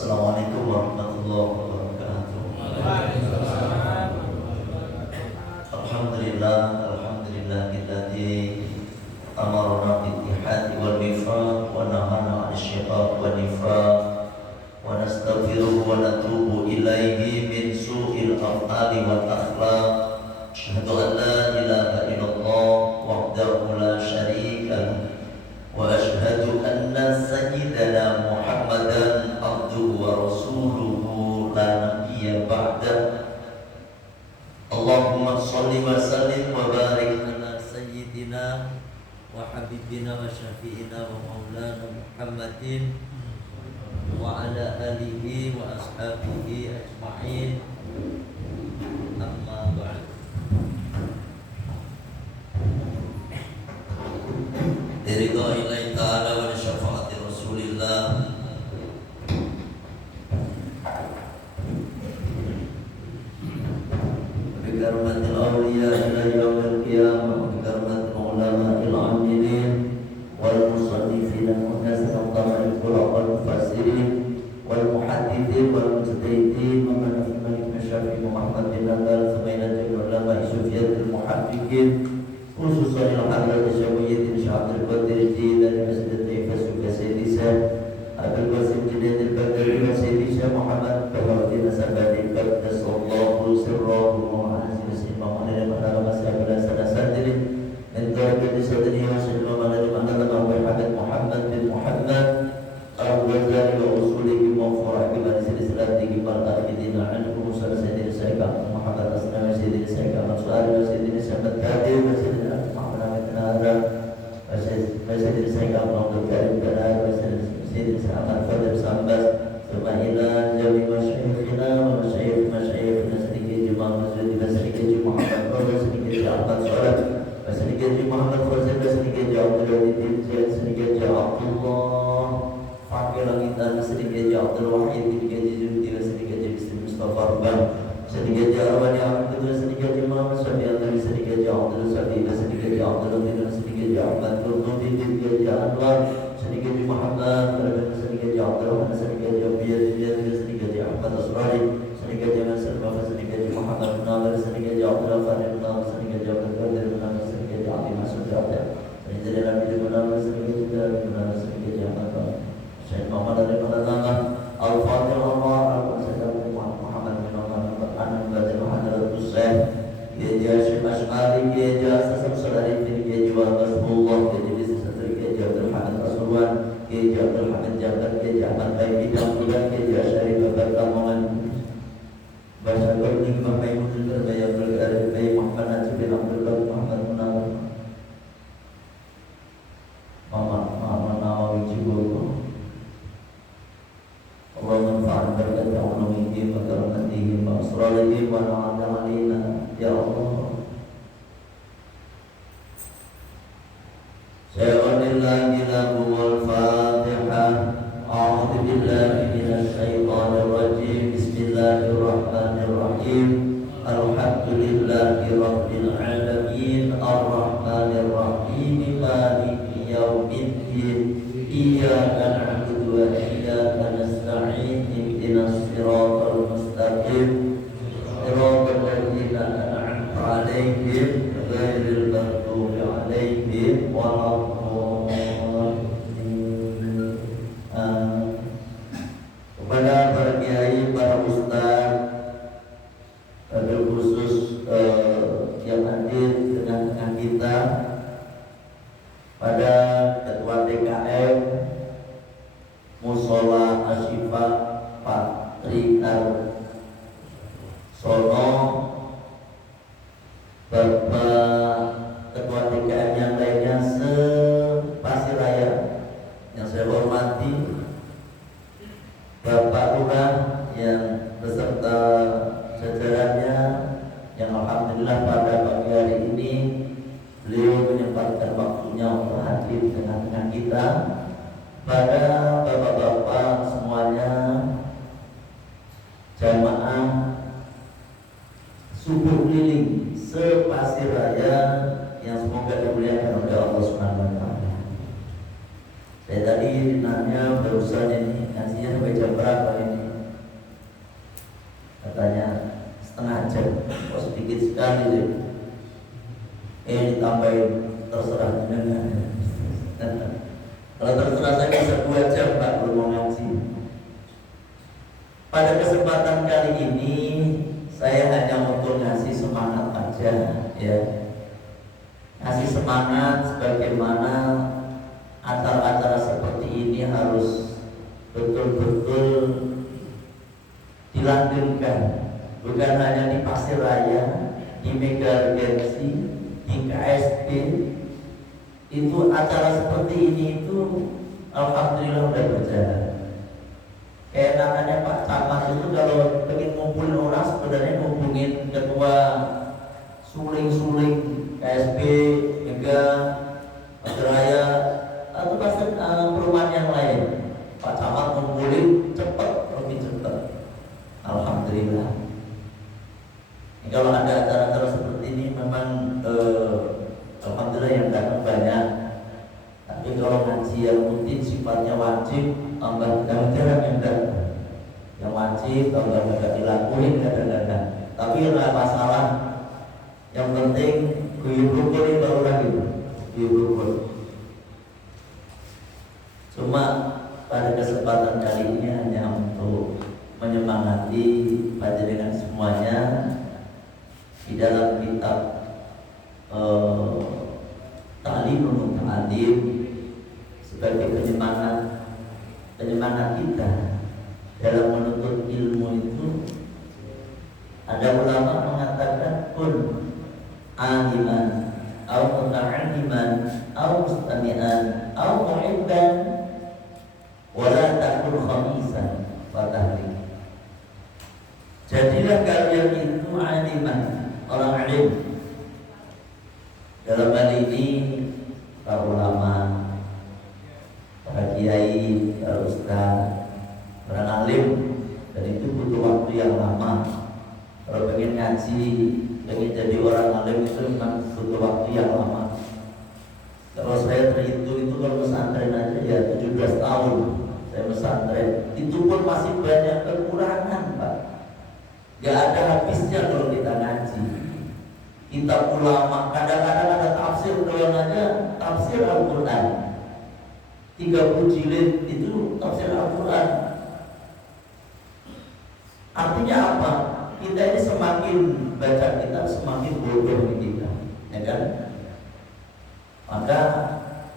Assalamualaikum warahmatullahi wabarakatuh. Alhamdulillah, alhamdulillahilladzi amarna bil ittihadi wal wifaq wa nahana 'anil syiqaq wan nifaq wa nastaghfiruhu wa natubu ilaihi min su'il af'ali wal akhlaq. Asyhadu an la ilaha illallah wahdahu la syarika lahu wa asyhadu anna sayyidana Muhammadan abduhu wa rasuluhu la nabiyya ba'da. Allahumma shalli wa sallim wa barik ala sayyidina wa habibina wa syafi'ina wa maulana Muhammadin wa ala alihi wa ashabihi ajma'in. Amma ba'd. Ridha ilahi ta'ala wa syafaati Rasulillah bi karamatil awliya ila yaumil qiyamah bi karamatil ulama'il 'amilin wal musannifin wal munazzahil wal mufassirin wal muhaddithin wal mujtahidin wa man fi malik masyafi Muhammad bin Abdul Subaidatul ulama Sufyatul muhaddiqin khususan al-hadrat Syafi'iyyin Syabdul Qadir Jilani Masjid Taifas juga Sayyidisa Abdul Qasim Jilani al-Badri wa Sayyidisa Muhammad Baharuddin Sabadi Qaddasallahu sirrahu wa azim Imam Muhammad Al Masabila Sadasadirin Mentari Sadri wa Sayyidina Muhammad Al Muhammad bin Muhammad Al-Ghazali wa usulihi wa furahi wa silsilatihi wal akhidina anhu musal Sayyidina Sayyidina Muhammad Asna wa Sayyidina Sayyidina Mansuri wa Sayyidina Sayyidina Qadir wa Sayyidina Masjid Sayyidina Abdul Karim Karai Masjid Sahabat Fadil Sambas Sumailah Jami Masyayikhina wa Masyayikhina sedikit Jum'ah Masjid sedikit Jum'ah Muhammad sedikit Ahmad Surat sedikit Jum'ah Muhammad Khazir sedikit Abdul Wadidin sedikit Abdullah Fakir Langitan sedikit Abdul Wahid sedikit Jum'ah sedikit Bismillah Mustafa Rabban sedikit Arwani Ahmad sedikit Jum'ah Masyayikhina sedikit Abdul Sadida sedikit Abdul Wadidin sedikit Ahmad Nurdin sedikit Anwar sedikit Muhammad sedikit Abdul Rahman sedikit Biyadiyah sedikit Ahmad Asrari sedikit Salman sedikit Muhammad Nawar sedikit Abdul Farid Nawar sedikit Abdul Qadir Nawar sedikit Abdul Masud Abdul sedikit Nabi Nawar sedikit Nawar sedikit Ahmad Syekh Muhammad dari Manama Al-Fatih Al-Fatih Muhammad bin Umar Anan Badil Hadratus Syekh Geja Syekh Ash'ari Geja Sasam Sadari Geja Rasulullah Geja Bisri Geja Abdul Hamid Rasulullah Geja Abdul Hamid Jabat Geja Ahmad Baik Bidang Bulan Geja Syarif Babar Kamongan Bahasa Gorning Bapak Ibu Zulkar Bayi Abdul Karim Bayi Muhammad Najib bin Abdul Qadir Muhammad Munawar Muhammad Nawawi Cibulu Allah manfaat berkat ulumihim wa karamatihi wa asrarihim wa na'adha alina ya Allah. Syai'anillahi lahu wal fatihah. A'udhu billahi minas syaitanir rajim. Bismillahirrahmanirrahim. Alhamdulillahi rabbil alamin. Ar-Rahmanir Rahim. Maliki yaumiddin. Iyyaka na'budu wa iyyaka nasta'in. Ihdinas siratal mustaqim. Siratal ladzina an'amta 'alaihim ghairil maghdubi 'alaihim waladdallin. Kepada para kiai, para ustaz, wabil khusus yang hadir di tengah kita, pada Ketua DKM Mushola Asyifa Patri Sono, Bapak Ketua DKM yang lainnya se-Pasiraya yang saya hormati, Bapak Lurah yang beserta jajarannya yang alhamdulillah pada pagi hari ini beliau menyempatkan waktunya untuk hadir di tengah-tengah kita. Pada bapak-bapak semuanya, jamaah subuh keliling se-Pasiraya yang semoga dimuliakan oleh Allah Subhanahu wa taala. Saya tadi nanya barusan ini ngajinya sampai jam berapa ini? sekali deh. Ditambahin terserah dengan. Kalau terserah saya bisa 2 jam Pak belum mau ngaji. Pada kesempatan kali ini saya hanya untuk ngasih semangat aja ya. Ngasih semangat sebagaimana acara-acara seperti ini harus betul-betul dilanggengkan, bukan hanya di Pasir Raya, di Mega Regensi, di KSP. Itu acara seperti ini itu alhamdulillah udah berjalan. Kayak namanya Pak Camat itu kalau pengen ngumpulin orang sebenarnya hubungin ketua suling-suling KSP, Mega, Pasir Raya atau pasir perumahan yang lain. Pak Camat ngumpulin cepet, lebih cepet. Alhamdulillah. Kalau ada acara-acara seperti ini memang alhamdulillah yang datang banyak. Tapi kalau ngaji yang rutin sifatnya wajib, tambah jarang yang datang. Yang wajib tambah agak dilakuin kadang-kadang. Tapi nggak masalah. Yang penting guyub rukun itu baru lagi, guyub rukun. Cuma pada kesempatan kali ini hanya untuk menyemangati panjenengan semuanya di dalam kitab Ta'limul Muta'allim sebagai penyemangat kita dalam menuntut ilmu itu. Ada ulama mengatakan kun aliman au muta'alliman au mustami'an au muhibban wala takun khamisan fatahli. Jadilah kalian itu aliman, orang alim. Dalam hal ini para ulama, para kiai, para ustaz, para alim, dan itu butuh waktu yang lama. Kalau pengen ngaji, pengen jadi orang alim itu memang butuh waktu yang lama. Kalau saya terhitung itu kalau pesantren aja ya 17 tahun saya pesantren, itu pun masih banyak kekurangan Pak. Gak ada habisnya kalau kita ngaji. Kitab ulama kadang-kadang ada tafsir doang aja, tafsir Al-Quran 30 jilid itu tafsir Al-Quran. Artinya apa? Kita ini semakin baca kitab semakin bodoh kita, ya kan? Maka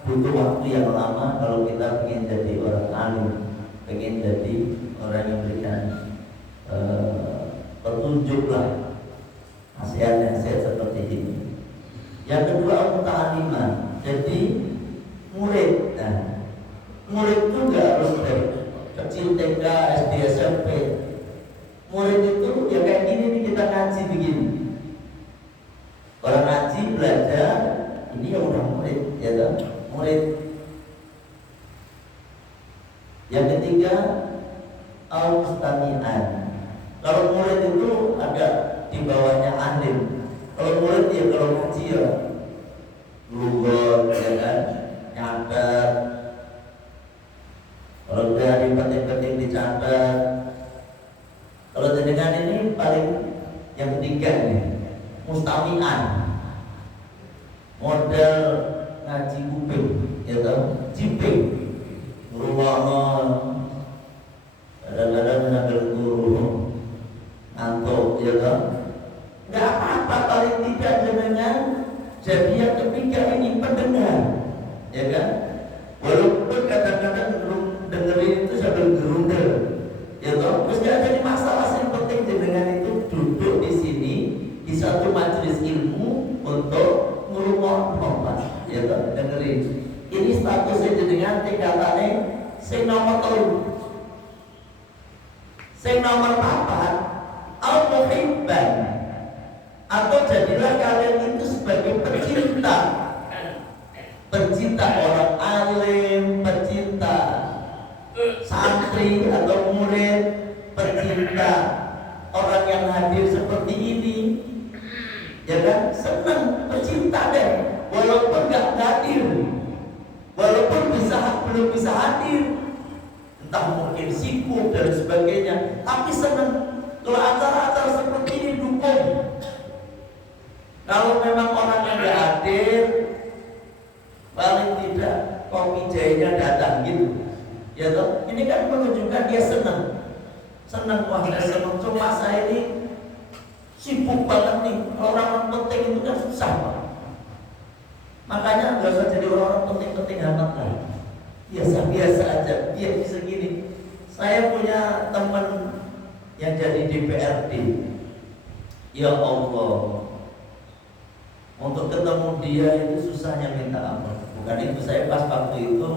butuh waktu yang lama kalau kita ingin jadi orang alim, ingin jadi orang yang berikan petunjuk lah, nasihat-nasihat seperti ini. Yang kedua muta'alliman, jadi murid. Nah, murid itu nggak harus dari kecil TK, SD, SMP. Murid itu ya kayak gini nih, kita ngaji begini. Orang ngaji belajar, ini ya udah murid, ya kan? Murid. Yang ketiga al-mustami'an. Kalau murid itu ada di bawahnya alim. Kalau murid ya kalau ngaji ya lugot, ya kan, nyatet. Kalau udah penting-penting dicatat. Kalau jenengan ini paling yang ketiga nih, mustami'an. Model ngaji kuping, ya kan, ciping, rumah kadang-kadang sambil guru ngantuk, ya kan. Nggak apa-apa paling tidak jenengan jadi yang ketiga ini pendengar, ya kan. Walaupun kadang-kadang dengerin itu sambil gerundel, ya kan. Terus nggak jadi masalah. Yang penting jenengan itu duduk di sini di satu majelis ilmu untuk ngurumon, ya kan, dengerin. Ini statusnya jenengan tingkatannya sing nomor 3. Sing nomor 4 al-muhibban, atau jadilah kalian itu sebagai pecinta orang alim, pecinta santri atau murid, pecinta orang yang hadir seperti ini, ya kan, senang, pecinta deh, walaupun gak hadir, walaupun belum bisa hadir, entah mungkin sibuk dan sebagainya, tapi senang. Kalau acara-acara seperti ini dukung, senang, wah saya senang. Cuma saya ini sibuk banget nih. Orang penting itu kan susah, Pak. Makanya nggak usah jadi orang penting-penting amat lah. Biasa-biasa aja, biar bisa gini. Saya punya teman yang jadi DPRD. Ya Allah, untuk ketemu dia itu susahnya minta ampun. Bukan itu, saya pas waktu itu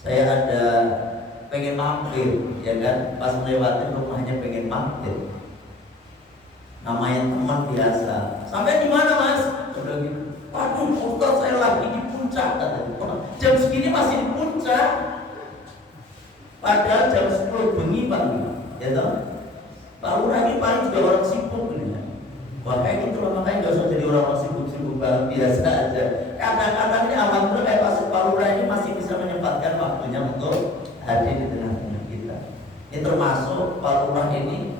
saya ada pengen mampir, ya kan? Pas melewati rumahnya pengen mampir. Namanya teman biasa. Sampai di mana, Mas? Udah gitu. Waduh, Ustaz, saya lagi di puncak katanya. Jam segini masih di puncak. Padahal jam 10 bengi Pak, ya toh? Pak Lurah ini paling juga orang sibuk gitu. Wah kayak gitu loh, makanya gak usah jadi orang sibuk-sibuk banget, biasa aja. Kadang-kadang ini alhamdulillah kayak Pak Lurah ini masih bisa menyempatkan waktunya untuk hadir di tengah-tengah kita. Ini termasuk Pak Lurah ini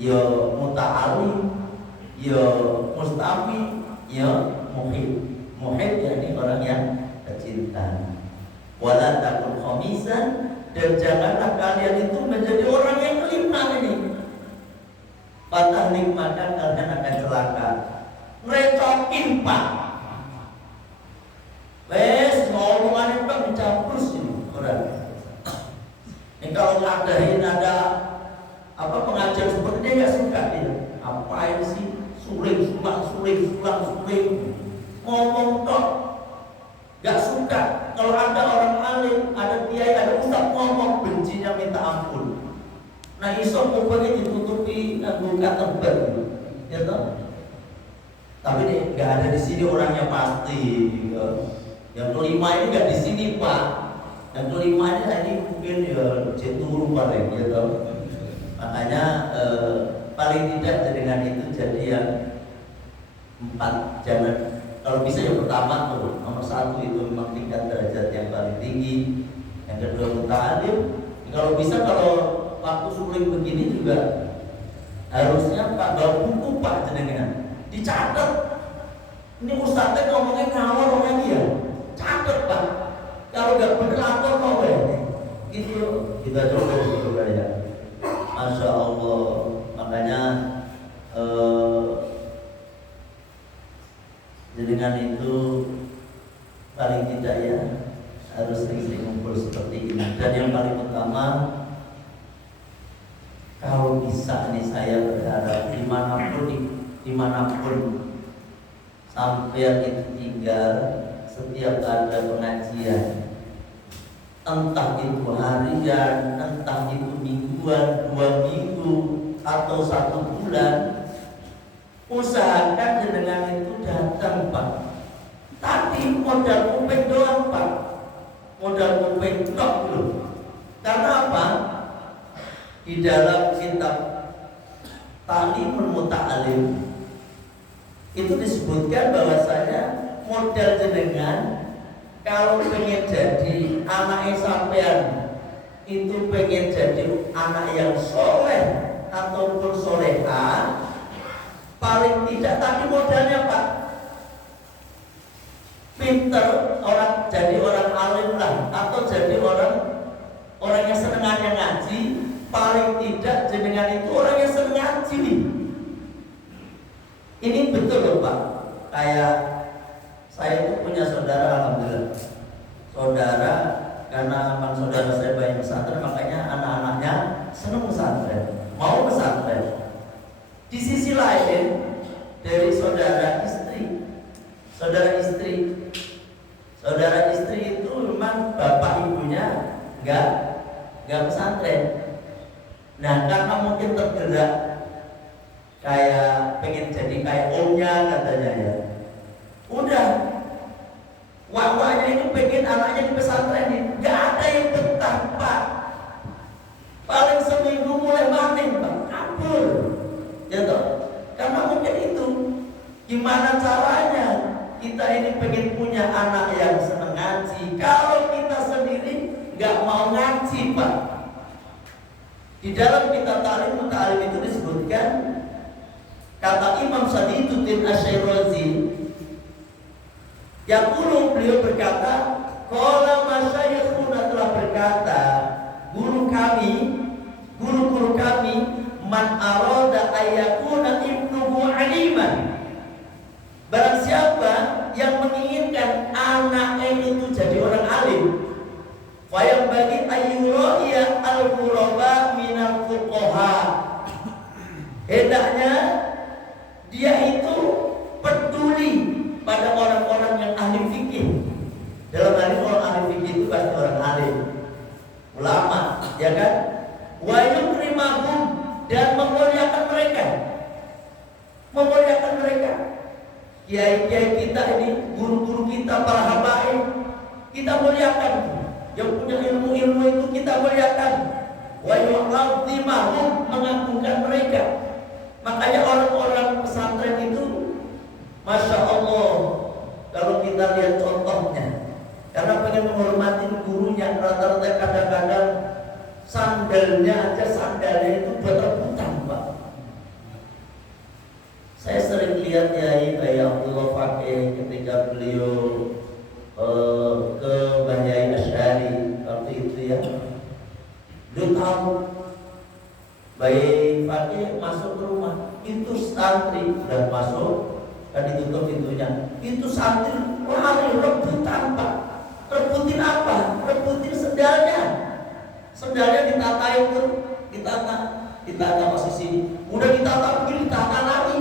ya muta'ali, ya mustafi, ya muhib. Muhib ya ini orang yang kecintaan. Wala takun khamisan, dan janganlah kalian itu menjadi orang yang kelima ini. Patah nikmatan kalian akan celaka. Ngerecokin Pak. Wes ngomongan Pak dicaprus ini orang. Ini kalau ngadain ada apa pengajian seperti ini nggak suka dia. Apain sih suling ngomong tok. Gak suka. Kalau ada orang alim, ada kiai, ada ustaz ngomong, bencinya minta ampun. Nah iso mukanya ditutupi buka tebal, ya toh. Tapi nih nggak ada di sini orangnya pasti. Gitu. Yang kelima ini nggak di sini Pak. Yang kelima ini mungkin ya ceturu paling, ya toh. Makanya paling tidak dengan itu jadi yang 4 jangan. Kalau bisa yang pertama tuh nomor 1 itu memang tingkat derajat yang paling tinggi. Yang kedua muta'alim. Kalau bisa kalau waktu suling begini juga harusnya Pak bawa buku Pak jenengan dicatat. Ini ustadznya ngomongnya ngawur orang dia, catat Pak. Kalau nggak bener lapor mau gitu. Kita coba dulu ya. Masya Allah. Makanya dengan itu paling tidak ya harus sering-sering ngumpul seperti ini. Dan yang paling utama, kalau bisa nih saya berharap dimanapun sampai itu tinggal, setiap ada pengajian, entah itu harian, entah itu mingguan, 2 minggu atau 1 bulan, usahakan dengan itu datang Pak. Tapi modal kuping doang Pak, modal kuping tok dulu. Karena apa? Di dalam kitab Ta'limul Muta'alim itu disebutkan bahwasanya modal jenengan kalau pengen jadi anak sampean itu pengen jadi anak yang soleh ataupun soleha, paling tidak tadi modalnya Pak pinter, orang jadi orang alim lah, atau jadi orang yang senengannya ngaji. Paling tidak jenengan itu orang yang seneng ngaji nih. Ini betul loh Pak. Kayak saya itu punya saudara, alhamdulillah. Saudara, karena memang saudara saya banyak pesantren, makanya anak-anaknya seneng pesantren, mau pesantren. Di sisi lain, dari saudara istri itu memang bapak ibunya nggak pesantren. Nah karena mungkin tergerak kayak pengen jadi kayak omnya katanya ya, udah wawanya itu pengen anaknya di pesantrenin, nggak ada yang betah Pak. Paling seminggu mulai maning Pak, kabur, ya toh. Karena mungkin itu gimana caranya kita ini pengen punya anak yang senang ngaji, kalau kita sendiri nggak mau ngaji Pak. Di dalam kitab Ta'limul Muta'alim itu disebutkan, kata Imam Sadiquddin Asy-Syirazi, yaqulu, beliau berkata, qala masyayikhuna, telah berkata guru kami, guru-guru kami, man arada ayyakuna ibnuhu aliman. Barang siapa yang menginginkan anaknya itu jadi orang alim, fayam bagi ayyuraiya al-ghuraba minal fuqaha. Hendaknya dia itu peduli pada orang-orang yang ahli fikih. Dalam hal ini orang ahli fikih itu pasti orang alim, ulama, ya kan? Wa yukrimahum, dan memuliakan mereka. Memuliakan mereka. Kiai-kiai kita ini, guru-guru kita, para habaib, kita muliakan. Yang punya ilmu-ilmu itu kita muliakan. Wa yu'adzimahum, mengagungkan mereka. Makanya orang-orang pesantren itu, Masya Allah, kalau kita lihat contohnya, karena pengen menghormati gurunya, rata-rata kadang-kadang sandalnya itu buat rebutan, Pak. Saya sering lihat Yai Abdullah Fakih ketika beliau ke Mbah Yai Asy'ari waktu itu ya. Beliau tahu Bayi Fakih masuk ke rumah, itu santri sudah masuk dan ditutup pintunya. Itu santri lari rebutan, Pak. Rebutin apa? Rebutin sendalnya. Sendalnya ditata itu, ditata posisi. Udah ditata begini, ditata lari.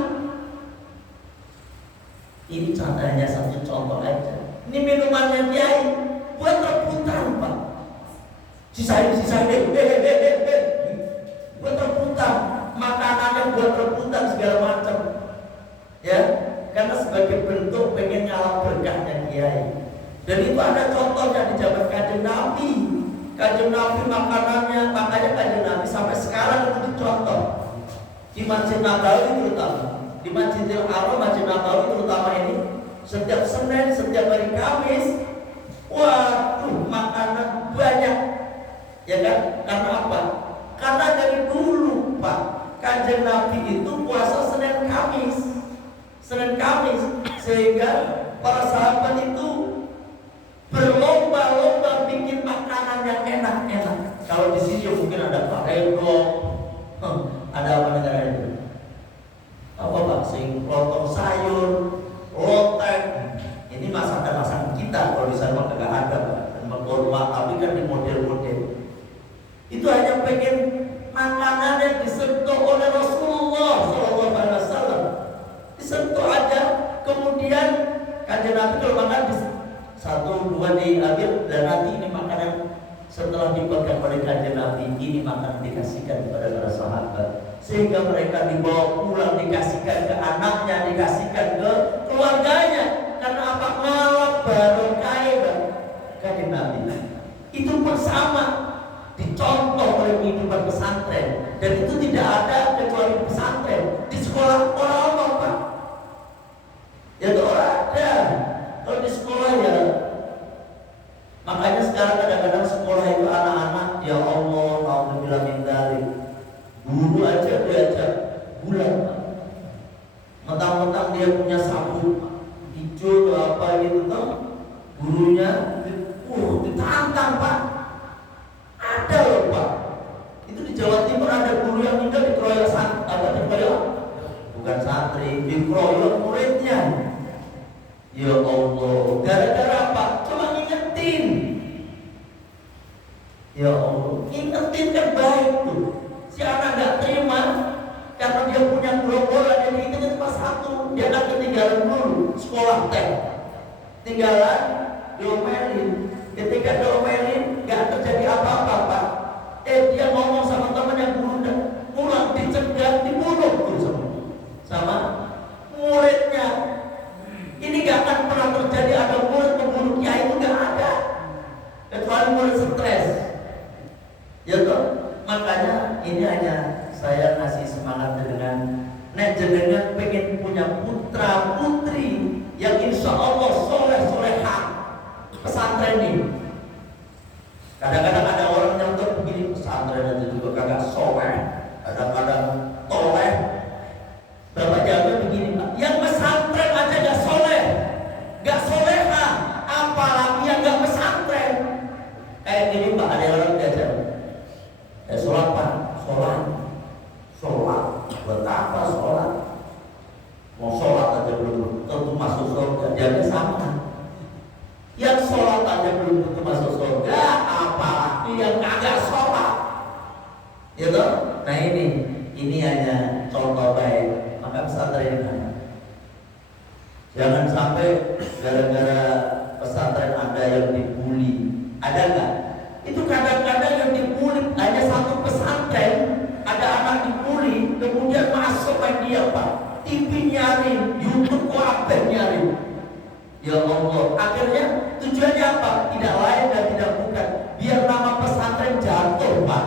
Ini contohnya satu contoh aja. Ini minumannya Kiai buat rebutan, Pak. Sisain, buat rebutan. Makanannya buat rebutan segala macam. Ya, karena sebagai bentuk pengen nyala berkahnya Kiai. Dan itu ada contohnya di zaman Kanjeng Nabi. Kanjeng Nabi makanannya, makanya Kanjeng Nabi sampai sekarang itu dicontoh. Di Masjid Nabawi terutama, di Masjidil Haram, Masjid Nabawi terutama ini, setiap Senin, setiap hari Kamis, waduh makanan banyak. Ya kan? Karena apa? Karena dari dulu, Pak, Kanjeng Nabi itu puasa Senin Kamis, sehingga para sahabat itu berlomba-lomba bikin makanan yang enak-enak. Kalau di sini mungkin ada parego, ada apa negara itu? Apa Pak? Lontong sayur, lotek. Ini masakan kita. Kalau di sana nggak ada, Pak. Tapi kan di model-model. Itu hanya pengen makanan yang disentuh oleh Rasulullah SAW. Disentuh aja, kemudian Kanjeng Nabi kalau makan satu dua diambil, dan nanti ini makanan setelah dipegang oleh Kanjeng Nabi, ini makanan dikasihkan kepada para sahabat, sehingga mereka dibawa pulang, dikasihkan ke anaknya, dikasihkan ke keluarganya. Karena apa? Ngalap barokah Kanjeng Nabi. Itu pun sama dicontoh oleh kehidupan pesantren, dan itu tidak ada kecuali pesantren. Di sekolah orang Pak, ya itu ada. Kalau di sekolah ya, makanya sekarang kadang-kadang sekolah itu anak-anak, ya Allah, alhamdulillah min dzalik, guru aja diajak bulan, mentang-mentang dia punya sabuk hijau atau apa gitu tuh, gurunya ditantang, Pak. Ada loh, Pak. Itu di Jawa Timur ada guru yang meninggal dikeroyok bukan santri, dikeroyok muridnya. Ya Allah, gara-gara apa? Cuma ngingetin. Ya Allah, ngingetin kan baik tuh. Si anak gak terima karena dia punya gerombolan yang itu cuma satu. Dia akan ketinggalan dulu sekolah teh. Tinggalan diomelin. Ketika diomelin gak terjadi apa-apa, Pak. Dia ngomong sama teman yang guru pulang dicegah, dibunuh tuh sama muridnya. Ini gak akan pernah terjadi ada murid membunuh kiai, itu gak ada, kecuali murid stres. Ya toh, makanya ini hanya saya ngasih semangat dengan nek jenengan pengen punya putra putri yang insya Allah soleh-solehah pesantren ini. Kadang-kadang ada orang yang tuh begini, pesantren aja juga kagak soleh, kadang-kadang toleh. Bapak jawabnya begini, Pak, yang pesantren aja gak soleh, gak solehah, apalagi yang gak pesantren. Kayak gini, Pak, ada orang diajar sholat, Pak, sholat Ya toh? Nah ini hanya contoh baik. Maka pesantren ini jangan sampai gara-gara pesantren ada yang dibully. Ada nggak? Itu kadang-kadang yang dibully hanya satu pesantren, ada anak dibully, kemudian masuk media Pak, TV nyari, YouTube kok nyari. Ya Allah, akhirnya tujuannya apa? Tidak lain dan tidak bukan biar nama pesantren jatuh Pak.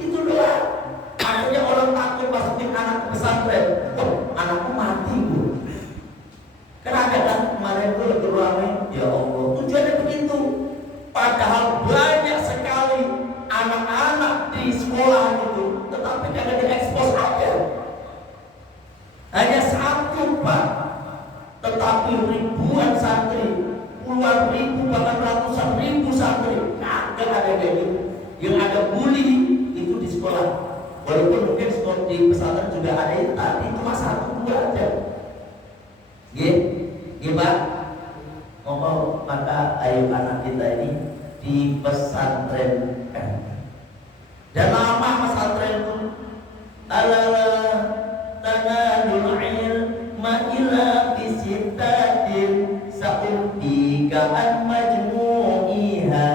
Itu doang. Akhirnya orang takut masukin anak ke pesantren. Wah, anakku mati Bu. Karena ada kan kemarin itu lagi ramai. Ya Allah, tujuannya begitu. Padahal banyak sekali anak-anak di sekolah itu, tetapi karena diekspos aja. Hanya satu Pak, tetapi ribuan santri, puluhan ribu bahkan ratusan ribu santri, kagak ada kayak gitu. Yang ada bully itu di sekolah. Walaupun mungkin sekolah di pesantren juga ada yang tadi cuma satu dua aja. Pak. Ngomong maka ayo anak kita ini di pesantrenkan. Dan lama pesantren itu alala tanadul ilma ila bisitatin sa'ubika an majmu'iha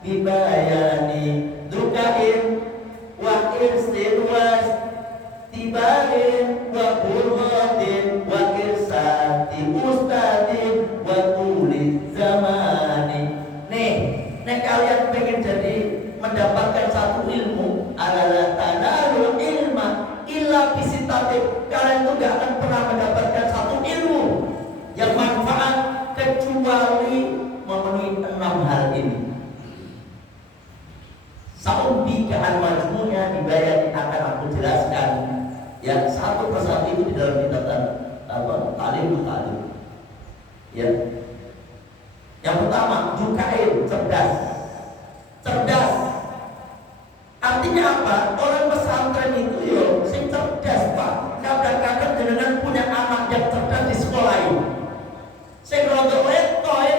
bibayani dukain wa irsil was tibarin wa burhatin wa irsati ustadin wa tulis zamani. Nek kalian pengen jadi mendapatkan satu ilmu, adalah tanalul ilma illa bisitatin. Kalian tuh gak akan pernah mendapatkan satu ilmu yang manfaat kecuali memenuhi 6 hal ini. Sa'ubika al-majmu'nya dibayar akan aku jelaskan ya satu persatu itu di dalam kitab Ta'limul Ta'lim. Ya. Yang pertama, dukain, cerdas. Cerdas. Artinya apa? Orang pesantren itu yo sing cerdas, Pak. Kadang-kadang dengan punya anak yang cerdas di sekolah ini. Sing rodok letoy.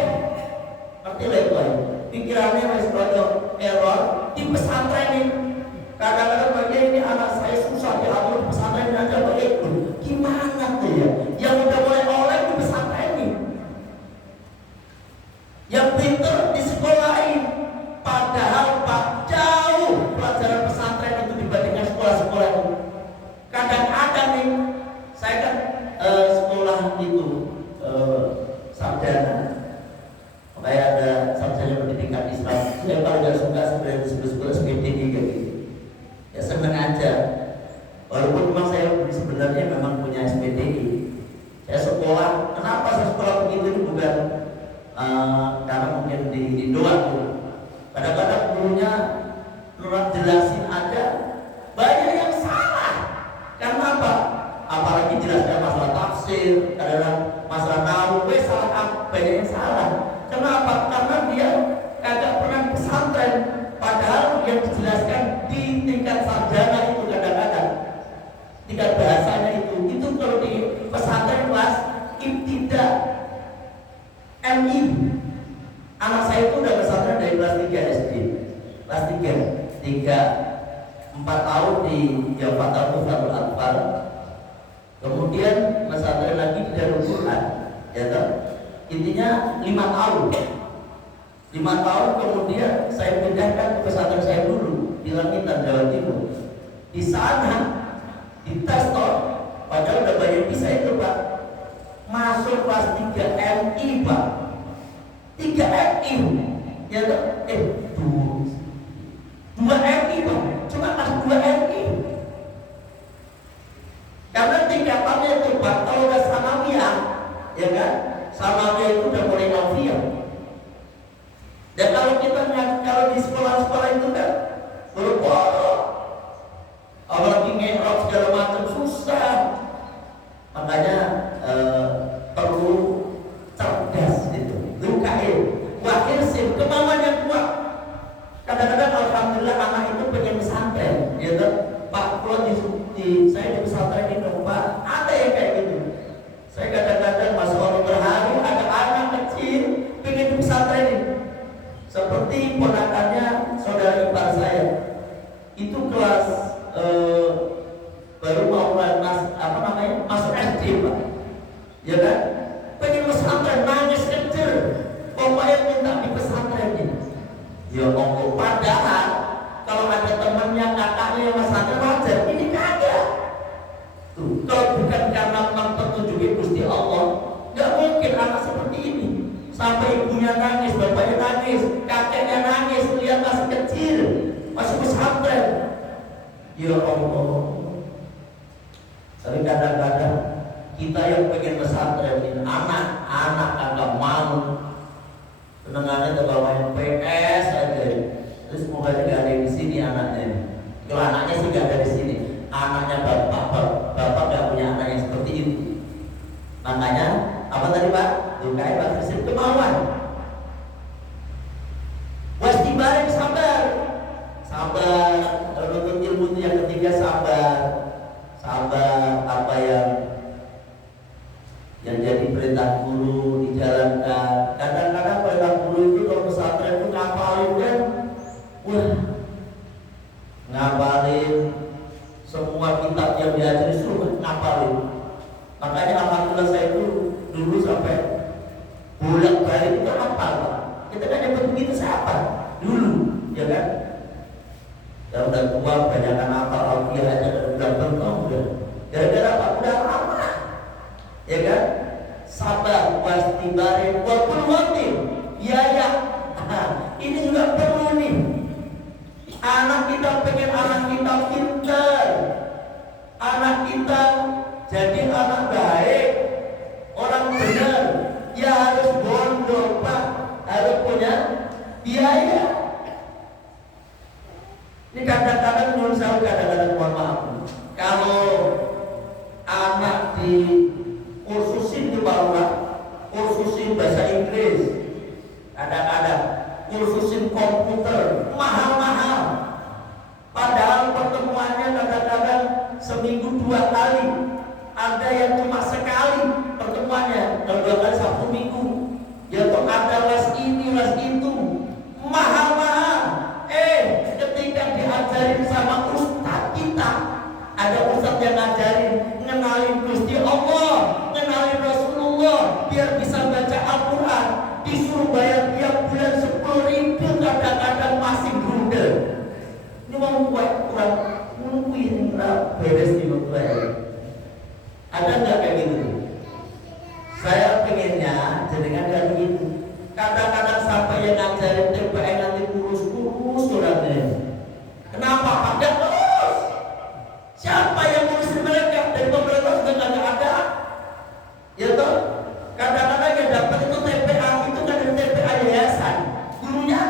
Ngerti letoy? Pikirannya wis rodok error di pesantren ini. Kadang-kadang bagian ini anak saya susah diatur di pesantren aja baik. Gimana tuh ya? Yang udah mulai oleh di pesantren ini. Yang pinter di sekolah ini. Padahal Pak jauh pelajaran pesantren itu dibandingkan sekolah-sekolah itu. Kadang-kadang nih saya kan sekolah itu sarjana. Makanya ada sarjana pendidikan Islam. Saya paling gak suka sebenarnya disebut-sebut SPDI kayak gitu. Ya seneng aja. Walaupun memang saya sebenarnya memang punya SPDI. Saya sekolah. Kenapa saya sekolah begitu itu bukan karena mungkin di doang tuh. Kadang-kadang gurunya jelasin aja banyak yang salah. Karena apa? Apalagi jelaskan masalah tafsir, kadang-kadang masalah nahwu, salah banyak yang salah. Kenapa? Karena dia kagak pernah pesantren. Padahal yang dijelaskan di tingkat sarjana itu kadang-kadang tingkat bahasanya itu kalau di pesantren kelas ibtida MI. Anak saya itu udah pesantren dari kelas 3 SD. Kelas 4 tahun di Jawa Tengah Fatul Akbar. Kemudian pesantren lagi di Darul Quran. Ya toh? Intinya 5 tahun. 5 tahun kemudian saya pindahkan ke pesantren saya dulu di Langitan, Jawa Timur. Di sana di tes toh, padahal udah banyak bisa itu Pak. Masuk kelas 3 MI Pak. 3 MI. Ya toh? 2 MI Pak. Cuma kelas 2 MI. Karena tingkatannya itu Pak, kalau udah sanawiyah, ya kan? Sanawiyah itu udah mulai alfiyah. Dan kalau di sekolah-sekolah itu kan boro-boro, apalagi ngerok segala macam susah. Makanya perlu cerdas itu. Lukain, wakil sim, kemauan yang kuat. Kadang-kadang alhamdulillah anak itu kelas baru mau masuk SD Pak, ya kan? Pengen pesantren, nangis kejer, pokoknya minta di pesantren ini. Ya Allah, padahal kalau ada temannya, kakaknya yang pesantren wajar, ini kagak. Tuh, kalau bukan karena memang petunjuk Gusti Allah, nggak mungkin anak seperti ini. Sampai ibunya nangis, bapaknya nangis, kakeknya nangis, lihat masih kecil, masih pesantren. Ya Allah. Tapi kadang-kadang kita yang pengen pesantren ini, anak-anak kagak mau. Senengannya terbawa main PS aja. Terus semoga tidak ada di sini anaknya. Kalau anaknya sih gak ada di sini. Anaknya bapak gak punya anak yang seperti itu. Makanya apa tadi Pak? Lukai Pak Kristin kemauan. Wastibarin sabar. Sabar. Menuntut ilmu itu yang ketiga sabar. Sabar apa yang jadi perintah guru dijalankan. Kadang-kadang perintah guru itu kalau pesantren itu ngapalin kan, ngapalin semua kitab yang diajari suruh ngapalin. Makanya alhamdulillah saya itu dulu sampai bolak-balik itu hafal Pak. Kita kan nyebut begitu siapa dulu, ya kan? Ya udah tua kebanyakan hafal alfiah aja udah bengkong udah. Gara-gara Pak udah lama, ya kan? Sabar, wastibarin, walaupun watim, ya. Ini juga perlu nih. Anak kita pengen anak kita pintar, anak kita jadi anak baik, orang benar, ya harus bondo Pak, harus punya biaya. Ini kadang-kadang menurut saya kadang-kadang mohon maaf, kalau anak di kursusin di bawah, kursusin bahasa Inggris, kadang-kadang kursusin komputer, mahal-mahal. Padahal pertemuannya kadang-kadang seminggu 2 kali, ada yang cuma sekali pertemuannya, dan 2 kali Sabtu Minggu. Ya kok ada les ini, les itu, mahal-mahal. Ketika diajarin sama ustaz kita, ada ustaz yang ngajarin, ngenalin Gusti Allah, ngenalin Rasulullah, biar bisa baca Al-Quran, disuruh bayar tiap bulan 10.000, kadang-kadang masih grundel. Ini mau buat kurang nungguin beres di waktu. Ada nggak kayak gitu? Saya pengennya jenengan kayak gitu. Kadang-kadang sampai yang ngajarin TPN nanti kurus-kurus suratnya. Kenapa Pak? Nggak terus. Siapa yang ngurusin mereka? Dari pemerintah sudah nggak ada. Ya toh? Kadang-kadang yang dapat itu TPA itu kan dari TPA yayasan. Gurunya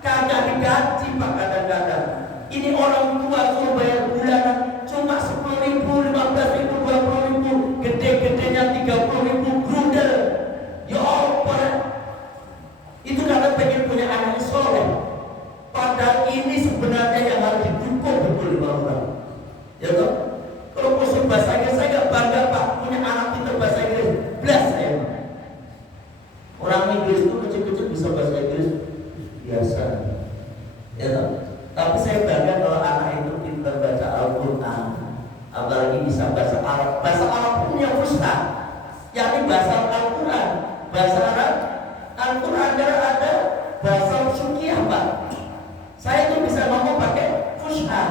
kagak digaji Pak kadang-kadang. Ini orang tua suruh bayar bulanan cuma 10.000, 15.000, 20.000, gede-gedenya 30.000 grundel. Ya Allah. Itu karena pengen punya anak soleh. Padahal ini sebenarnya yang harus didukung betul orang. Ya toh? Kalau musim bahasa Inggris saya nggak bangga Pak punya anak pintar bahasa Inggris. Belas saya. Orang Inggris itu kecil-kecil bisa bahasa Inggris biasa. Ya toh? Tapi saya bangga kalau anak itu pintar baca Al-Quran, apalagi bisa bahasa Arab. Bahasa Arab punya fusha, yakni bahasa Al-Quran, bahasa Arab. Al-Quran ada bahasa Sukiah Pak. Saya itu bisa ngomong pakai fusha.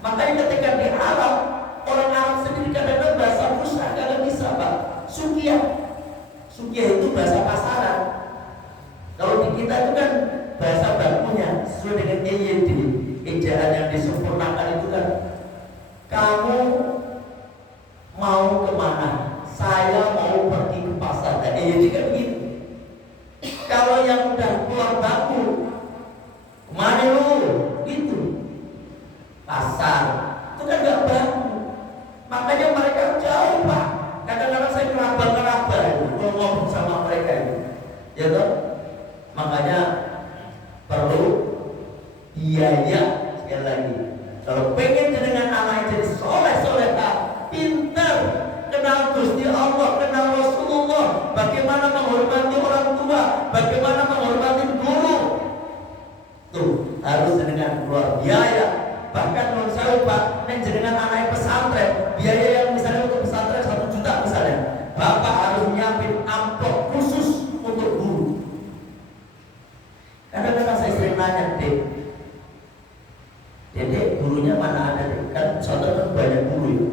Makanya ketika di Arab, orang Arab sendiri kadang-kadang bahasa fusha kadang bisa Pak. Sukiah itu bahasa pasaran. Kalau di kita itu kan bahasa bakunya sesuai dengan EYD, ejaan yang disempurnakan itu kan. Kamu mau kemana? Saya mau pergi ke pasar. Dan EYD kan begitu. Kalau yang udah keluar baku, kemana lu? Gitu. Pasar. Itu kan gak baku. Makanya mereka jauh Pak. Kadang-kadang saya keraba-keraba ngomong sama mereka itu. Ya toh? Makanya perlu biaya sekali lagi. Kalau pengen dengan anak jadi soleh-solehah, pintar, kenal Gusti Allah, kenal Rasulullah, bagaimana menghormati orang tua, bagaimana menghormati guru. Tuh harus dengan keluar biaya. Bahkan menurut Pak, nek jenengan anaknya pesantren, biaya yang misalnya untuk pesantren 1 juta misalnya, Bapak harus nyiapin amplop khusus untuk guru. Kadang-kadang saya sering nanya, Dek, gurunya mana ada, Dek? Kan pesantren kan banyak guru ya.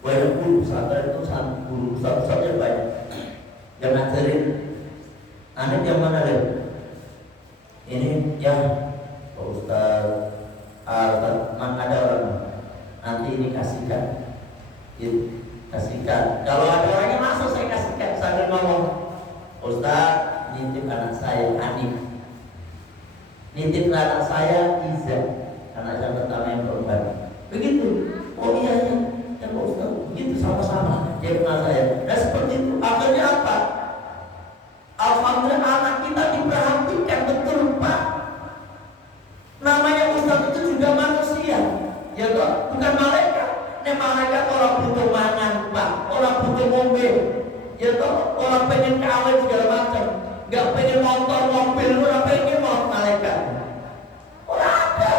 Banyak guru, pesantren itu guru pesantren banyak. Yang ngajarin anak yang mana, Dek? Ini yang Pak Ustaz, ada orang nanti ini kasihkan, kasihkan. Kalau ada orangnya masuk saya kasihkan sambil ngomong, Ustaz nitip anak saya Hanif, nitip anak saya Iza, anak yang pertama yang perempuan. Begitu. Oh iya ya Pak Ustaz, begitu sama-sama. Dia kenal saya. Nah seperti itu. Akhirnya apa? Alhamdulillah anak kita diperhatikan betul Pak. Namanya Ustaz itu juga manusia, ya toh, bukan malaikat. Nek malaikat orang butuh mangan Pak, orang butuh mobil, ya toh, orang pengen kawin segala macam, nggak pengen motor mobil, orang pengen mau malaikat. Orang ada,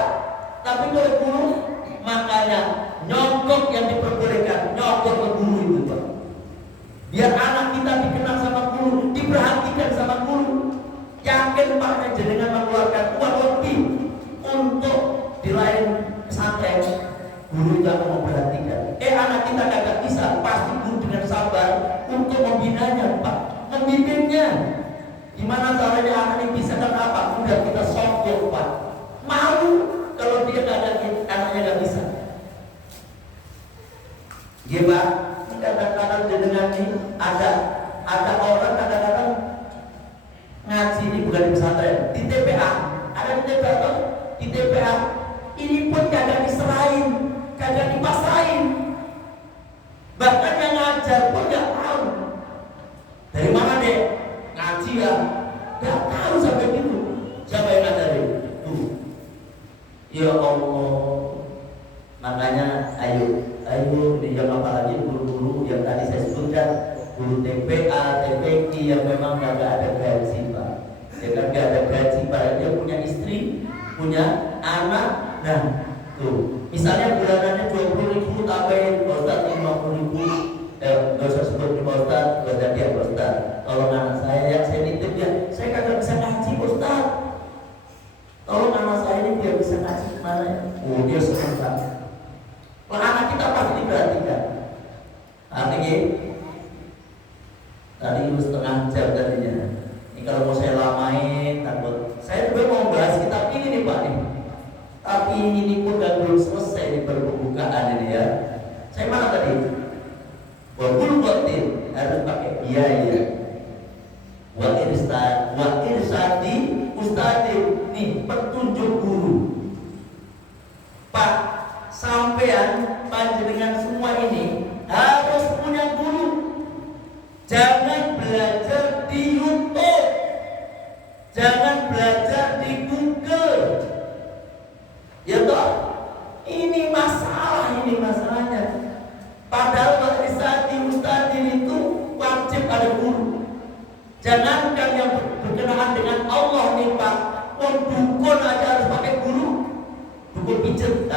tapi kalau guru, makanya nyogok yang diperbolehkan, nyogok ke guru itu Pak. Biar anak kita dikenal sama guru, diperhatikan sama guru. Yakin Pak, jenengan mengeluarkan uang lebih untuk di lain pesantren, guru yang memperhatikan. Anak kita kagak bisa, pasti guru dengan sabar untuk membinanya Pak, membimbingnya. Gimana caranya anak ini bisa dan apa? Udah kita sokong Pak. Malu kalau dia anaknya nggak bisa. Iya Pak, kadang-kadang dengan ini ada orang kadang-kadang ngaji ini bukan di pesantren, di TPA. Ada di TPA toh? Di TPA ini pun kagak diserahin, kagak dipasrahin. Bahkan yang ngajar pun nggak tahu dari mana deh ngaji ya, nggak tahu sampai gitu. Siapa yang ngajarin? Tuh, ya Allah. Makanya ayo yang apalagi guru-guru yang tadi saya sebutkan, guru TPA, TPQ yang memang nggak ada gaji Pak. Dia kan nggak ada gaji Pak, dia punya istri, punya anak. Nah tuh, misalnya bulanannya 20.000 tambahin Ustaz 50.000, nggak usah sebut di Ustaz, nggak ada dia Ustaz. Tolong anak saya yang saya nitip ya, saya kagak bisa ngaji Ustaz. Tolong anak saya ini biar bisa ngaji kemana ya? Oh dia senang Pak. Kalau anak kita pasti diperhatikan. Artinya tadi setengah jam tadinya. Ini kalau mau saya lamain takut. Saya juga mau bahas kitab ini nih Pak nih. Tapi ini pun belum selesai di pembukaan ini ya. Saya mana tadi? Wabul batin harus pakai biaya. Wa irsadi ustadi nih petunjuk guru. Pak, sampean panjenengan semua ini harus punya guru. Jangan belajar di YouTube, jangan belajar di Google. Ya toh, ini masalahnya. Padahal ustadi itu wajib ada guru. Jangankan yang berkenaan dengan Allah nih Pak, dukun aja harus pakai guru. Dukun pijet,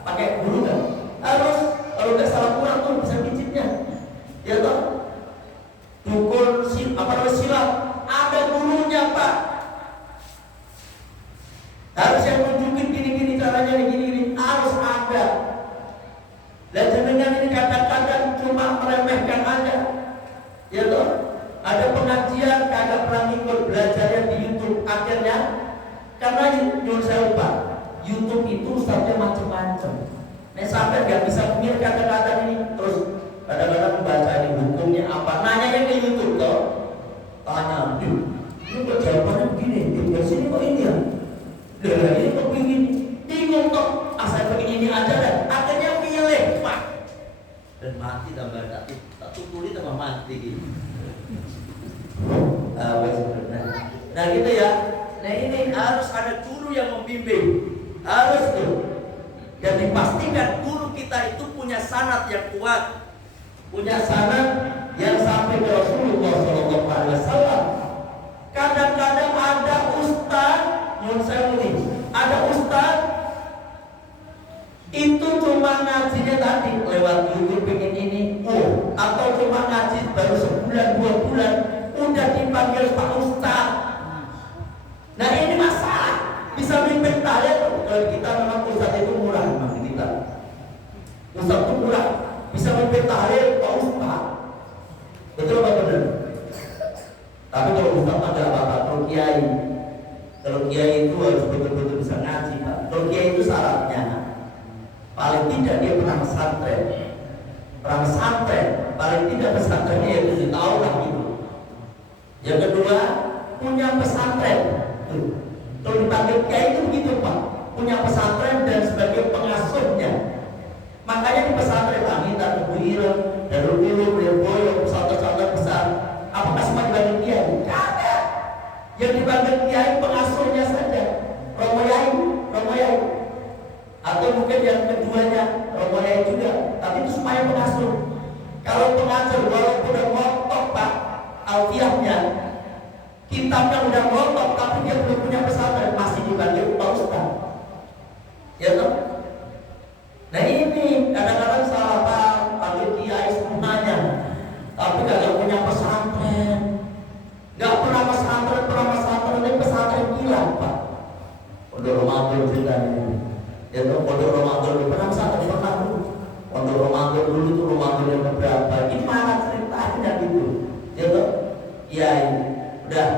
pakai guru kan? Harus, kalau nggak salah kurang tuh bisa pijetnya. Ya toh, dukun silat ada gurunya Pak. Harus yang nunjukin gini-gini caranya gini-gini harus ada. Dan jenengan ini kadang-kadang cuma meremehkan aja. Ya toh, ada pengajian kagak pernah ikut belajarnya di YouTube. Akhirnya karena nyuruh saya lupa, YouTube itu ustaznya macam-macam. Nek sampai nggak bisa mikir kata-kata ini, terus kadang-kadang membaca ini hukumnya apa, nanya ke YouTube toh, tanya, ini kok jawabannya begini, di sini kok ini ya, ini kok begini, bingung toh, asal begini ini aja dan akhirnya milih Pak, dan mati tambah tak tukuli tambah mati gitu. Nah gitu ya. Nah ini harus ada guru yang membimbing, harus tuh. Dan dipastikan guru kita itu punya sanad yang kuat, punya sanad yang sampai ke Rasulullah SAW. Kadang-kadang ada ustaz, ada ustaz Itu cuma ngajinya tadi lewat YouTube pengen ini, atau cuma ngaji baru sebulan 2 bulan udah dipanggil Pak Ustadz. Nah ini masalah, bisa mimpin tahlil. Kalau kita memang Ustadz itu murah, memang kita Ustadz itu murah, bisa mimpin tahlil Pak Ustadz. Betul apa benar? Tapi kalau Ustadz ada apa-apa, kalau kiai itu harus betul-betul bisa ngaji, Pak. Kalau kiai itu syaratnya paling tidak dia pernah pesantren, paling tidak pesantrennya ya 7 tahun lah gitu. Yang kedua punya pesantren. Kalau dipanggil kiai itu begitu, Pak, punya pesantren dan sebagai pengasuhnya. Makanya di pesantren kami Darul Irem, Darul Ulum, Lirboyo, pesantren besar, apakah semua dipanggil kiai? Tidak ada. Yang dipanggil kiai pengasuhnya saja, Romo Yai. Atau mungkin yang keduanya Romo Yai juga, tapi itu semuanya pengasuh. Kalau pengajar walaupun udah ngotot, Pak, alfiahnya, kitabnya udah ngotot, tapi dia belum punya pesantren, masih dipanggil Pak Ustadz. Ya toh? Nah ini kadang-kadang salah paham, panggil kiai semuanya, tapi gak punya pesantren, gak pernah pesantren, ini pesantren gila, Pak. Untuk Ramadan cerita ini, ya toh, pondok Ramadan dulu pernah pesantren pernah dulu. Pondok Ramadan dulu itu Ramadan yang berapa? Gimana ceritanya gitu? Ya toh, kiai, udah.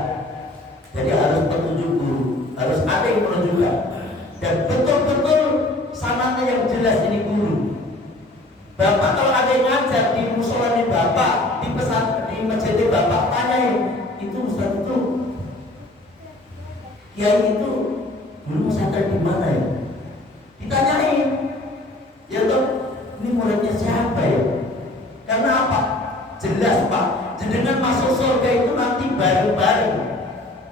Jadi harus petunjuk guru, harus ada yang menunjukkan, dan betul-betul sanatnya yang jelas ini guru. Bapak kalau ada yang ngajar di musola di Bapak, di pesantren, di masjid Bapak, tanyain, itu Ustaz itu kiai itu dulu pesantren di mana ya? Ditanyain, ya toh, ini muridnya siapa ya? Karena apa? Jelas, Pak, jenengan masuk surga itu nanti bareng-bareng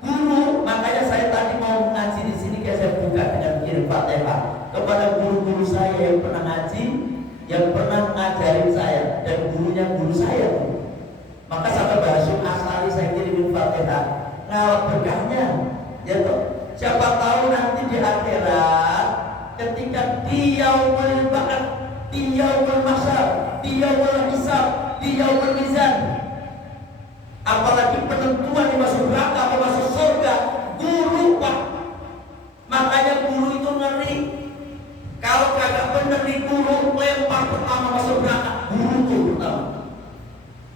guru. Makanya saya tadi mau ngaji di sini, kayak saya buka dengan kirim Fatihah kepada guru-guru saya yang pernah ngaji, yang pernah ngajarin saya, dan gurunya guru saya. Maka sampai Basyum Asari saya kirimin Fatihah, ngawal berkahnya, ya toh. Siapa tahu nanti di akhirat, ketika di yaumul ba'ats, di yaumul mahsyar, di yaumul hisab, di yaumul mizan, apalagi penentuan di masuk neraka atau masuk surga, guru, Pak. Makanya guru itu ngeri. Kalau kagak bener di guru, lempar pertama masuk neraka, guru itu pertama.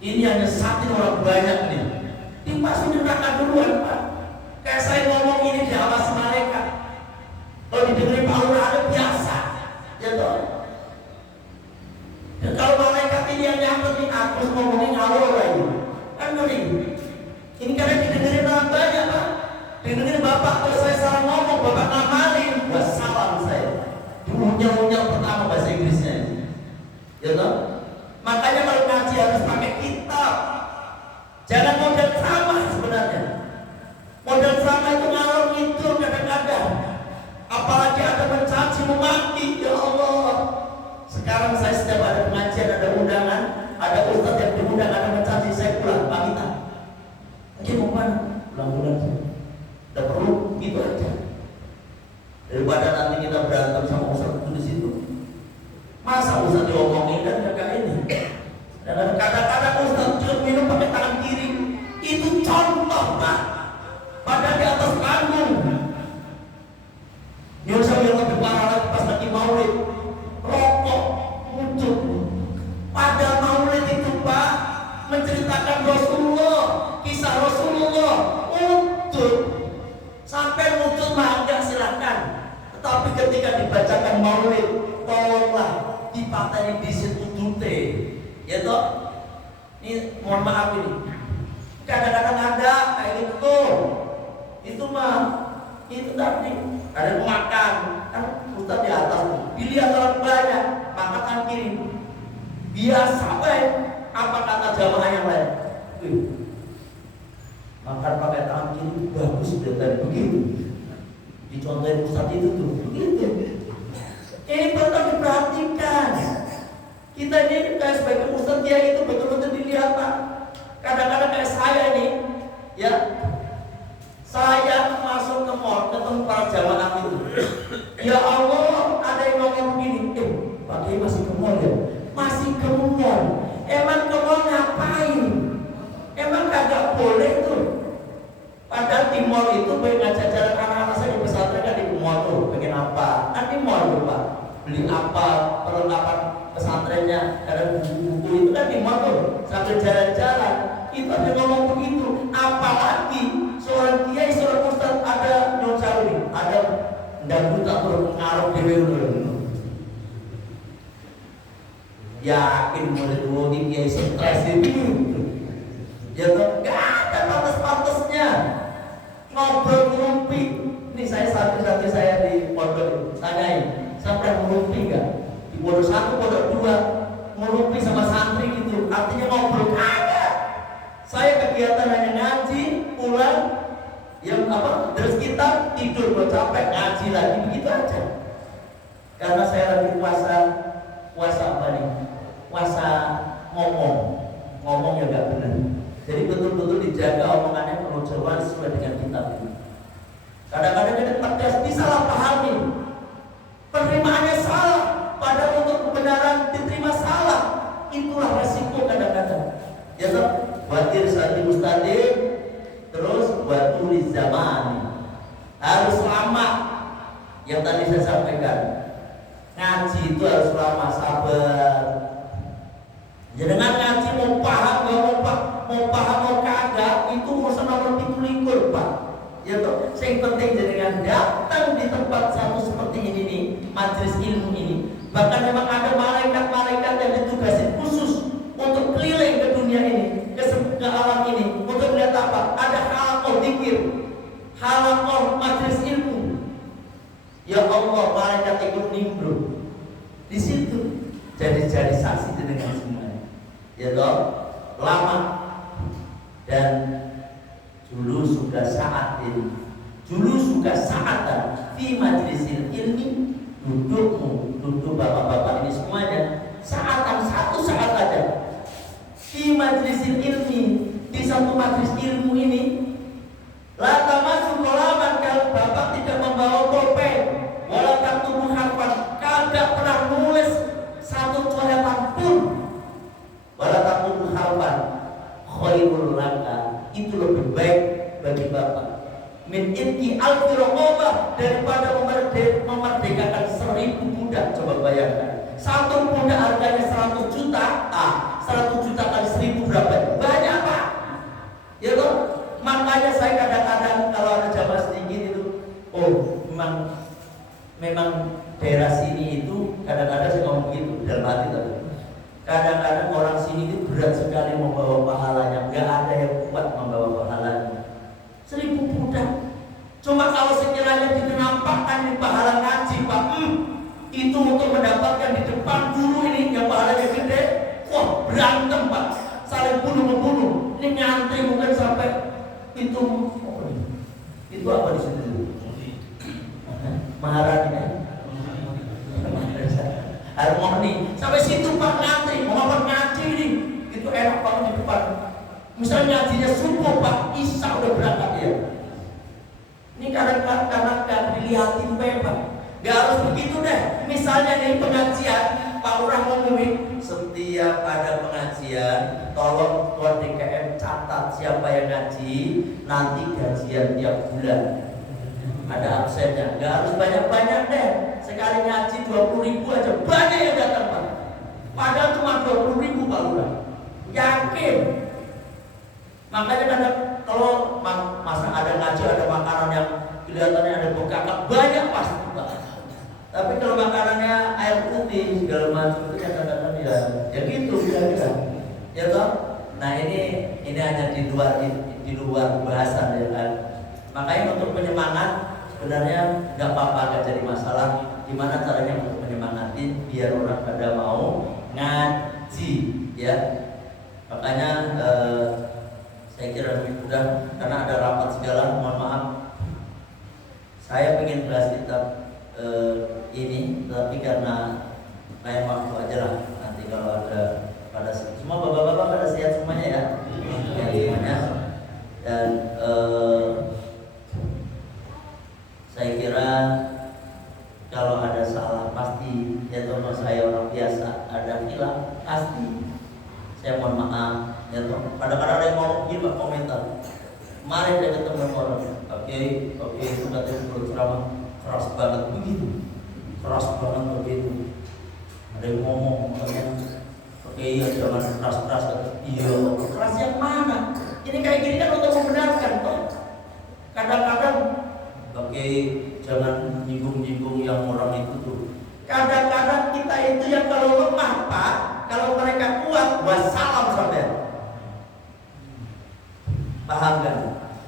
Ini hanya satu orang banyak nih, dimasukin neraka duluan, Pak. Kayak saya ngomong ini di awas malaikat, kalau didengerin Pak Lurah ada biasa, ya toh. Dan kalau malaikat ini yang nyambut nih, aku ngomongin ngawur lagi, kan ngeri. Ini karena didengerin orang banyak, Pak. Dengerin Bapak, kalau saya salah ngomong, Bapak ngamalin, wassalam saya. Diunyah-unyah pertama bahasa Inggrisnya, ya toh. Makanya kalau ngaji harus pakai kitab, jangan model sama sebenarnya. Model sama itu ngalor ngidul kadang-kadang. Apalagi ada mencaci memaki, ya Allah. Sekarang saya setiap ada pengajian, ada undangan, ada ustadz yang diundang, ada mencaci, saya pulang pamitan. Lagi mau mana? Pulang-pulang saja. Udah perlu gitu aja. Daripada nanti kita berantem sama ustadz itu di situ. Masa ustadz diomongin dan jaga ini? Dan kadang-kadang ustadz juga minum pakai tangan kiri. Itu contoh, Pak. Padahal di atas panggung. Yang saya yang lebih parah lagi pas lagi maulid, rokok muncul. Pada maulid itu, Pak, menceritakan Rasulullah, kisah Rasulullah, muncul. Sampai muncul mangga silakan. Tetapi ketika dibacakan maulid, tolonglah dipatahin di situ dute. Ya toh? Ini mohon maaf ini. Kadang-kadang ada kayak gitu. Itu mah, itu tadi ada yang makan, kan Ustaz di atas, dilihat orang banyak, makan kan kiri. Biasa baik. Apa kata jamaah yang lain? Makan pakai tangan kiri bagus dari begitu. Dicontohin Ustaz itu tuh, begitu. Ini perlu diperhatikan. Kita ini kayak sebagai Ustaz dia itu betul-betul dilihat, Pak. Kadang-kadang kayak saya ini, ya, saya masuk ke mall ketemu para jamaah itu. Ya Allah, ada yang ngomong begini, Kiai masih ke mall ya? Masih ke mall. Emang ke mall ngapain? Emang kagak boleh tuh. Padahal di mall itu baik ngajak jalan anak-anak saya di pesantren kan di mall tuh. Pengen apa? Kan di mall tuh Pak. Beli apa? Perlengkapan pesantrennya. Ada buku-buku itu kan di mall tuh. Sambil jalan-jalan. Itu ada ngomong begitu. Apalagi seorang kiai, seorang ustaz ada nyonsal nih. Ada dangdut atau pengaruh dewe dulu. Yakin murid kiai stres itu. Ya tuh, gak ada pantas-pantasnya ngobrol ngerumpi. Ini saya santri-santri saya di pondok tanyain, sampai ngerumpi gak? Di pondok 1, pondok 2 ngerumpi sama santri gitu. Artinya ngobrol kagak. Saya kegiatan hanya ngaji, pulang, yang apa? Terus kita tidur, kalau capek ngaji lagi, begitu aja. Karena saya lagi puasa apa nih? Puasa ngomong ya gak benar. Jadi betul-betul dijaga omongannya pengucapan sesuai dengan kitab ini. Kadang-kadang kita tegas disalahpahami, penerimaannya salah, padahal untuk kebenaran diterima salah. Itulah resiko kadang-kadang. Ya toh, watir sadi mustadil, terus waturi zaman harus lama. Yang tadi saya sampaikan, ngaji itu harus lama, sabar. Jangan ngaji mau paham mau kagak itu urusan nomor 17 Pak. Ya toh, yang penting jangan datang di tempat satu seperti ini nih, majelis ilmu ini. Bahkan memang ada malaikat-malaikat yang ditugasin khusus untuk keliling ke dunia ini, ke alam ini, untuk melihat apa? Ada halaqah dzikir, halaqah majelis ilmu. Ya Allah, malaikat ikut nimbrung di situ, jadi saksi dengan semuanya. Ya toh, lama. Dan dulu suka saatin, dulu suka saatan fi majlisil ilmi, duduk bapak-bapak ini semuanya saatan, 1 saat aja fi majlisil ilmi, di satu majlis ilmu ini. La tamasu qalaman, kalau bapak tidak membawa pulpen, wala taktubu harfan, kagak pernah nulis 1 coretan pun, wala taktubu harfan, khairul laka, itu lebih baik bagi bapak min inki alfi raqabah, daripada memerdekakan 1000 budak. Coba bayangkan, 1 budak harganya 100 juta. 100 juta kali 1000 berapa? Banyak Pak. Ya toh, makanya saya kadang-kadang kalau ada jamaah sedikit itu, memang daerah sini itu kadang-kadang saya ngomong gitu dalam hati tadi. Kadang-kadang orang sini itu berat sekali membawa pahalanya, nggak ada yang kuat membawa pahalanya. 1000 budak. Cuma kalau sekiranya dinampakkan di pahala ngaji Pak, itu untuk mendapatkan di depan guru ini yang pahalanya gede, wah berantem Pak, saling bunuh-membunuh. Ini ngantri mungkin sampai itu apa di situ? Maharani. Harmoni sampai situ Pak, ngantri mau ngaji ini itu enak banget di depan. Misalnya ngajinya subuh Pak, isya udah berangkat ya. Ini karena gak dilihatin Pak, gak harus begitu deh. Misalnya nih pengajian, Pak Lurah ngomongin setiap ada pengajian, tolong Tuan DKM catat siapa yang ngaji, nanti gajian tiap bulan. Ada absennya, gak harus banyak-banyak deh. Sekali ngaji 20.000 aja banyak yang datang Pak. Padahal cuma 20.000 Pak Lurah. Yakin. Makanya kadang kalau masa ada ngaji, ada makanan yang kelihatannya ada bengkak, banyak pasti Pak. Tapi kalau makanannya air putih segala macam itu kadang-kadang ya gitu kira-kira. Ya toh? Nah ini hanya di luar bahasan ya kan. Makanya untuk penyemangat sebenarnya nggak apa-apa, nggak jadi masalah. Gimana caranya untuk menyemangatin biar orang pada mau ngaji ya. Makanya saya kira lebih mudah karena ada rapat segala. Mohon maaf, saya ingin bahas kitab ini, tapi karena lain waktu aja lah. Nanti kalau ada pada semua bapak-bapak pada sehat semuanya ya, semuanya. Dan saya kira kalau ada salah pasti ya toh saya orang biasa ada hilang pasti saya mohon maaf ya toh. Kadang-kadang ada yang ngomong gini Pak, komentar kemarin saya ketemu orang oke itu katanya menurut ceramah keras banget begitu, keras banget begitu. Ada yang ngomong katanya oke iya jangan keras-keras, iya keras yang mana? Ini kayak gini kan untuk membenarkan toh. Kadang-kadang oke jangan nyinggung-nyinggung yang orang itu tuh. Kadang-kadang kita itu yang kalau lemah Pak, kalau mereka kuat wassalam saudara. Paham kan?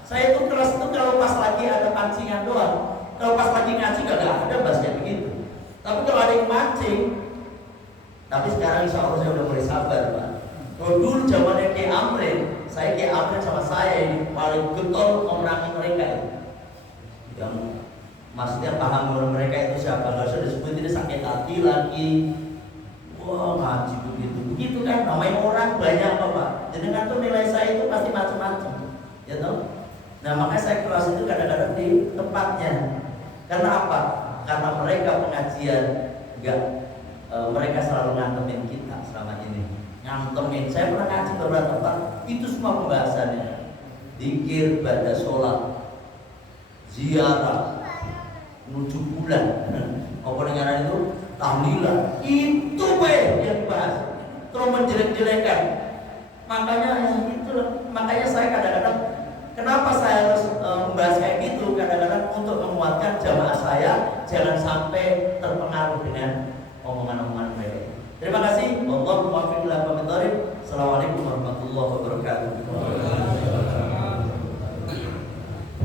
Saya itu keras itu kalau pas lagi ada pancingan doang. Kalau pas lagi ngaji gak ada bahasnya begitu. Tapi kalau ada yang mancing, tapi sekarang insya Allah saya udah mulai sabar Pak. Kalau dulu zamannya Ki Amrin, saya Ki Amrin sama saya ini paling getol memerangi mereka itu. Yang maksudnya paham mereka itu siapa? Gak usah disebut ini sakit hati lagi. Wah ngaji begitu kan namanya orang banyak apa Pak. Jadi kan tuh nilai saya itu pasti macam-macam, ya toh. Nah makanya saya keras itu kadang-kadang di tempatnya. Karena apa? Karena mereka pengajian mereka selalu ngantemin kita selama ini. Ngantemin. Saya pernah ngaji beberapa tempat itu semua pembahasannya. Dzikir, baca sholat, ziarah, menuju bulan, apa dengan itu tahlilan, itu yang dibahas. Terus menjelek-jelekan. Makanya saya kadang-kadang kenapa saya harus membahas kayak gitu? Kadang-kadang untuk menguatkan jamaah saya jangan sampai terpengaruh dengan omongan-omongan mereka. Terima kasih. Wallahu muwaffiq ila